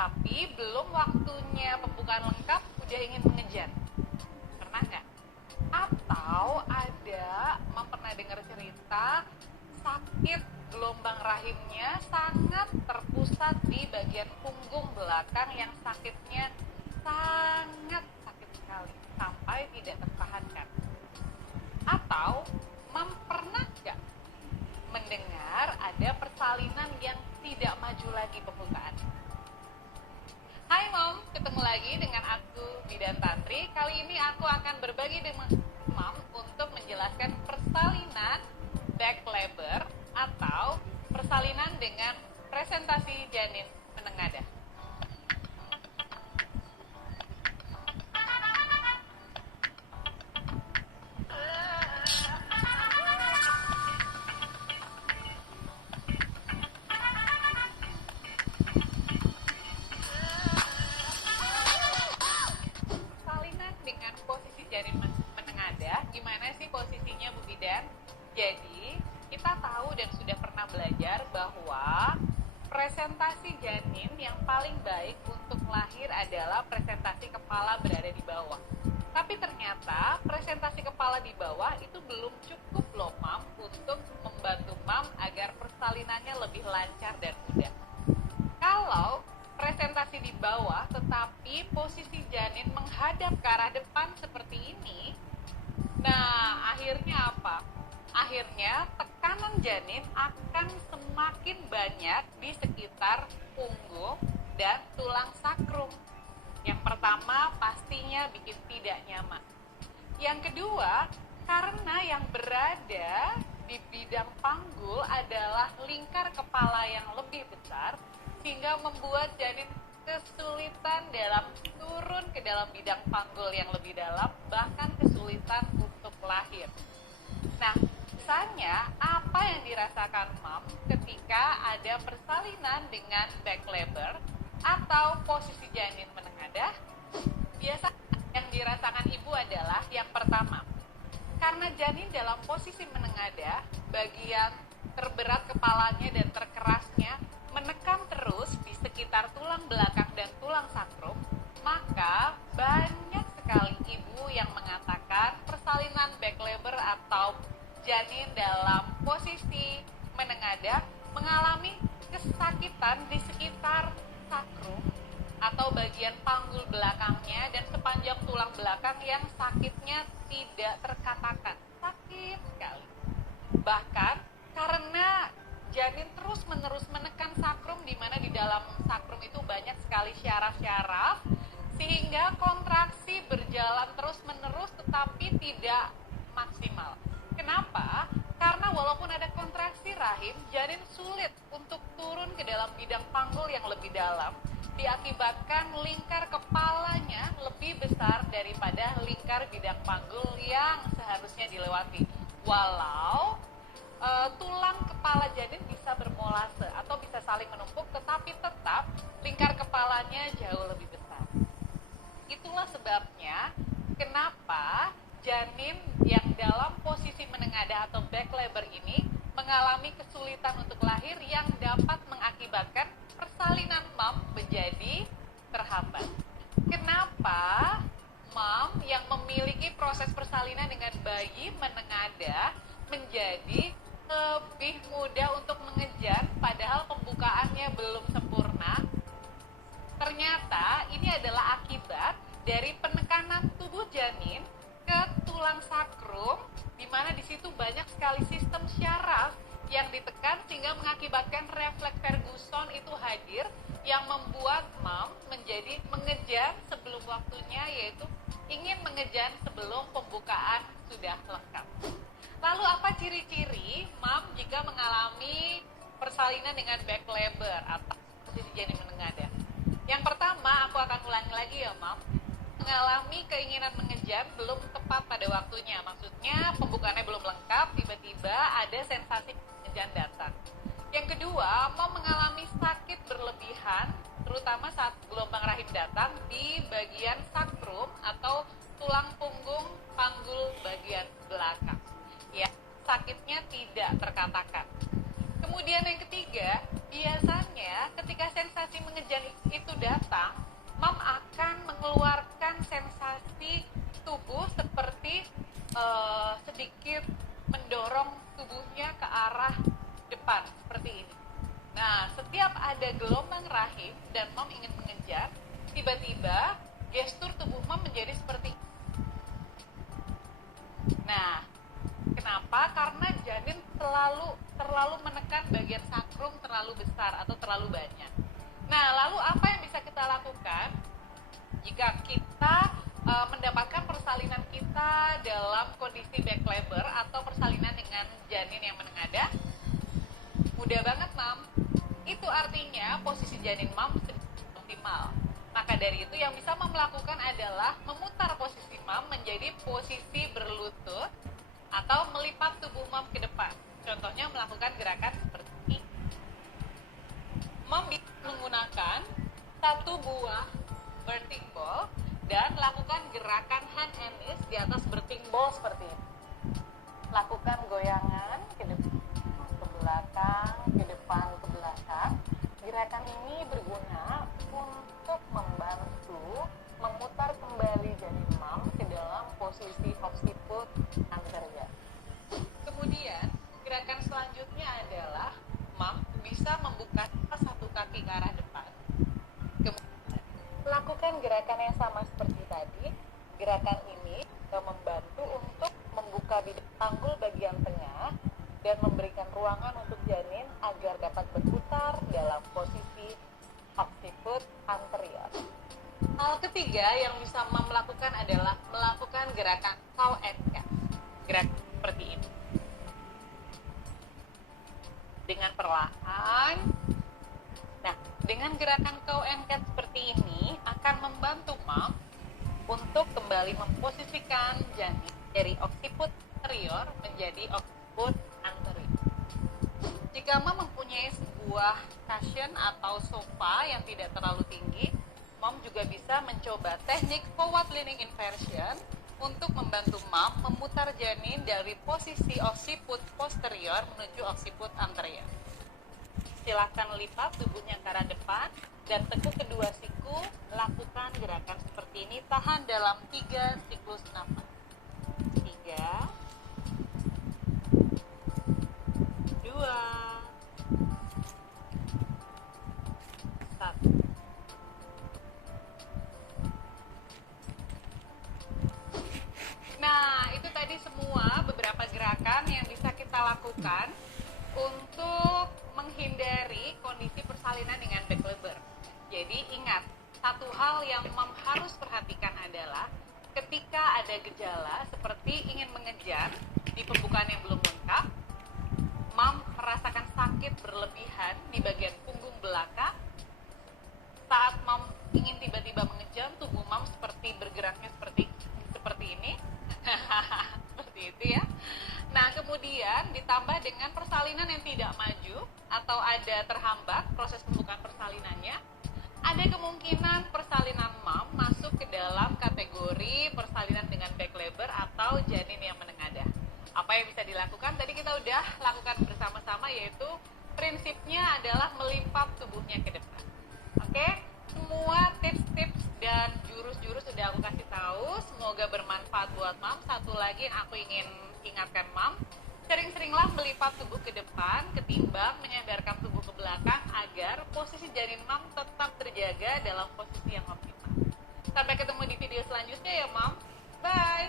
tapi belum waktunya pembukaan lengkap udah ingin mengejar. Pernah nggak? Atau ada, pernah dengar cerita sakit gelombang rahimnya sangat terpusat di bagian punggung belakang yang sakitnya sangat sakit sekali sampai tidak tertahankan. Atau pernah nggak mendengar ada persalinan yang tidak maju lagi pembukaan? Hai Mom, ketemu lagi dengan aku Bidan Tantri. Kali ini aku akan berbagi dengan Mom untuk menjelaskan persalinan back labor atau persalinan dengan presentasi janin menengadah. Persalinan dengan posisi janin menengadah, gimana sih posisinya Bu Bidan? Jadi, kita tahu dan sudah pernah belajar bahwa presentasi janin yang paling baik untuk lahir adalah presentasi kepala berada di bawah. Tapi ternyata presentasi kepala di bawah itu belum cukup loh Mam untuk membantu Mam agar persalinannya lebih lancar dan mudah. Kalau presentasi di bawah tetapi posisi janin menghadap ke arah depan seperti ini, nah akhirnya apa? Akhirnya tekanan janin akan semakin banyak di sekitar punggung dan tulang sakrum. Yang pertama pastinya bikin tidak nyaman. Yang kedua, karena yang berada di bidang panggul adalah lingkar kepala yang lebih besar, sehingga membuat janin kesulitan dalam turun ke dalam bidang panggul yang lebih dalam, bahkan kesulitan untuk lahir. Nah, misalnya apa yang dirasakan Mom ketika ada persalinan dengan back labor atau posisi janin menengadah? Biasa yang dirasakan ibu adalah yang pertama, karena janin dalam posisi menengadah, bagian terberat kepalanya dan terkerasnya menekan terus di sekitar tulang belakang dan tulang sakrum, maka banyak sekali ibu yang mengatakan persalinan back labor atau janin dalam posisi menengadah mengalami kesakitan di sekitar sakrum atau bagian panggul belakangnya dan sepanjang tulang belakang yang sakitnya tidak terkatakan, sakit sekali. Bahkan karena janin terus-menerus menekan sakrum, di mana di dalam sakrum itu banyak sekali syaraf-syaraf, sehingga kontraksi berjalan terus-menerus tetapi tidak maksimal. Kenapa? Karena walaupun ada kontraksi rahim, janin sulit untuk turun ke dalam bidang panggul yang lebih dalam, diakibatkan lingkar kepalanya lebih besar daripada lingkar bidang panggul yang seharusnya dilewati. Walau tulang kepala janin bisa bermolase atau bisa saling menumpuk, tetapi tetap lingkar kepalanya jauh lebih besar. Itulah sebabnya kenapa janin yang dalam posisi menengadah atau back labor ini mengalami kesulitan untuk lahir yang dapat mengakibatkan persalinan Mom menjadi terhambat. Kenapa Mom yang memiliki proses persalinan dengan bayi menengadah menjadi lebih mudah untuk mengejar padahal pembukaannya belum sempurna? Ternyata ini adalah akibat dari penekanan tubuh janin ke tulang sakrum, di mana di situ banyak sekali sistem syaraf yang ditekan sehingga mengakibatkan refleks Ferguson itu hadir yang membuat Mom menjadi mengejar sebelum waktunya, yaitu ingin mengejar sebelum pembukaan sudah lengkap. Lalu apa ciri-ciri Mom jika mengalami persalinan dengan back labor atau posisi janin menengadah? Yang pertama, aku akan ulangi lagi ya Mom, mengalami keinginan mengejar belum tepat pada waktunya. Maksudnya pembukaannya belum lengkap, tiba-tiba ada sensasi mengejar datang. Yang kedua, Mom mengalami sakit berlebihan, terutama saat gelombang rahim datang di bagian sakrum atau tulang punggung panggul bagian belakang. Ya, sakitnya tidak terkatakan. Kemudian yang ketiga, biasanya ketika sensasi mengejar itu datang, sensasi tubuh seperti sedikit mendorong tubuhnya ke arah depan seperti ini. Nah, setiap ada gelombang rahim dan mom ingin mengejar, tiba-tiba gestur tubuh mom menjadi seperti ini. Nah, kenapa? Karena janin terlalu menekan bagian sakrum terlalu besar atau terlalu banyak. Nah, lalu apa yang bisa kita lakukan jika kita mendapatkan persalinan kita dalam kondisi back labor atau persalinan dengan janin yang menengadah? Mudah banget, Mam. Itu artinya posisi janin Mam sedang optimal. Maka dari itu yang bisa Mam lakukan adalah memutar posisi Mam menjadi posisi berlutut atau melipat tubuh Mam ke depan. Contohnya melakukan gerakan seperti ini. Mam bisa menggunakan satu buah birthing ball dan lakukan gerakan hand and knees di atas birthing ball seperti ini. Lakukan goyangan ke depan, ke belakang, ke depan, ke belakang. Gerakan ini berguna untuk membantu memutar kembali janin Mam ke dalam posisi occiput anterior. Kemudian, gerakan selanjutnya adalah Mam bisa membuka satu kaki ke arah depan. Kemudian, lakukan gerakan yang sama seperti tadi. Gerakan ini membantu untuk membuka bidang panggul bagian tengah dan memberikan ruangan untuk janin agar dapat berputar dalam posisi occiput anterior. Hal ketiga yang bisa Mam lakukan adalah melakukan gerakan cow and cat. Gerakan seperti ini. Dengan perlahan. Nah, dengan gerakan cow and cat seperti ini akan membantu Mam untuk kembali memposisikan janin dari occiput anterior menjadi occiput anterior. Jika Mam mempunyai sebuah cushion atau sofa yang tidak terlalu tinggi, Mam juga bisa mencoba teknik forward leaning inversion untuk membantu Mam memutar janin dari posisi occiput posterior menuju occiput anterior. Silakan lipat tubuhnya ke arah depan dan tekuk kedua siku, lakukan gerakan seperti ini, tahan dalam 3 siklus nafas. 3, 2, 1. Nah, itu tadi semua beberapa gerakan yang bisa kita lakukan untuk menghindari kondisi persalinan dengan back labor. Jadi ingat, satu hal yang Mam harus perhatikan adalah ketika ada gejala seperti ingin mengejar di pembukaan yang belum lengkap, Mam merasakan sakit berlebihan di bagian punggung belakang. Saat Mam ingin tiba-tiba mengejar, tubuh Mam seperti bergeraknya seperti ini. Seperti itu ya. Nah, kemudian ditambah dengan persalinan yang tidak maju atau ada terhambat proses pembukaan persalinannya, ada kemungkinan persalinan Mam masuk ke dalam kategori persalinan dengan back labor atau janin yang menengadah. Apa yang bisa dilakukan? Tadi kita udah lakukan bersama-sama, yaitu prinsipnya adalah melipat tubuhnya ke depan. Oke? Semua tips-tips dan jurus-jurus sudah aku kasih tahu. Semoga bermanfaat buat Mam. Satu lagi yang aku ingin ingatkan Mam, sering-seringlah melipat tubuh ke depan ketimbang menyandarkan tubuh ke belakang agar posisi janin Mam tetap terjaga dalam posisi yang optimal. Sampai ketemu di video selanjutnya ya Mam. Bye!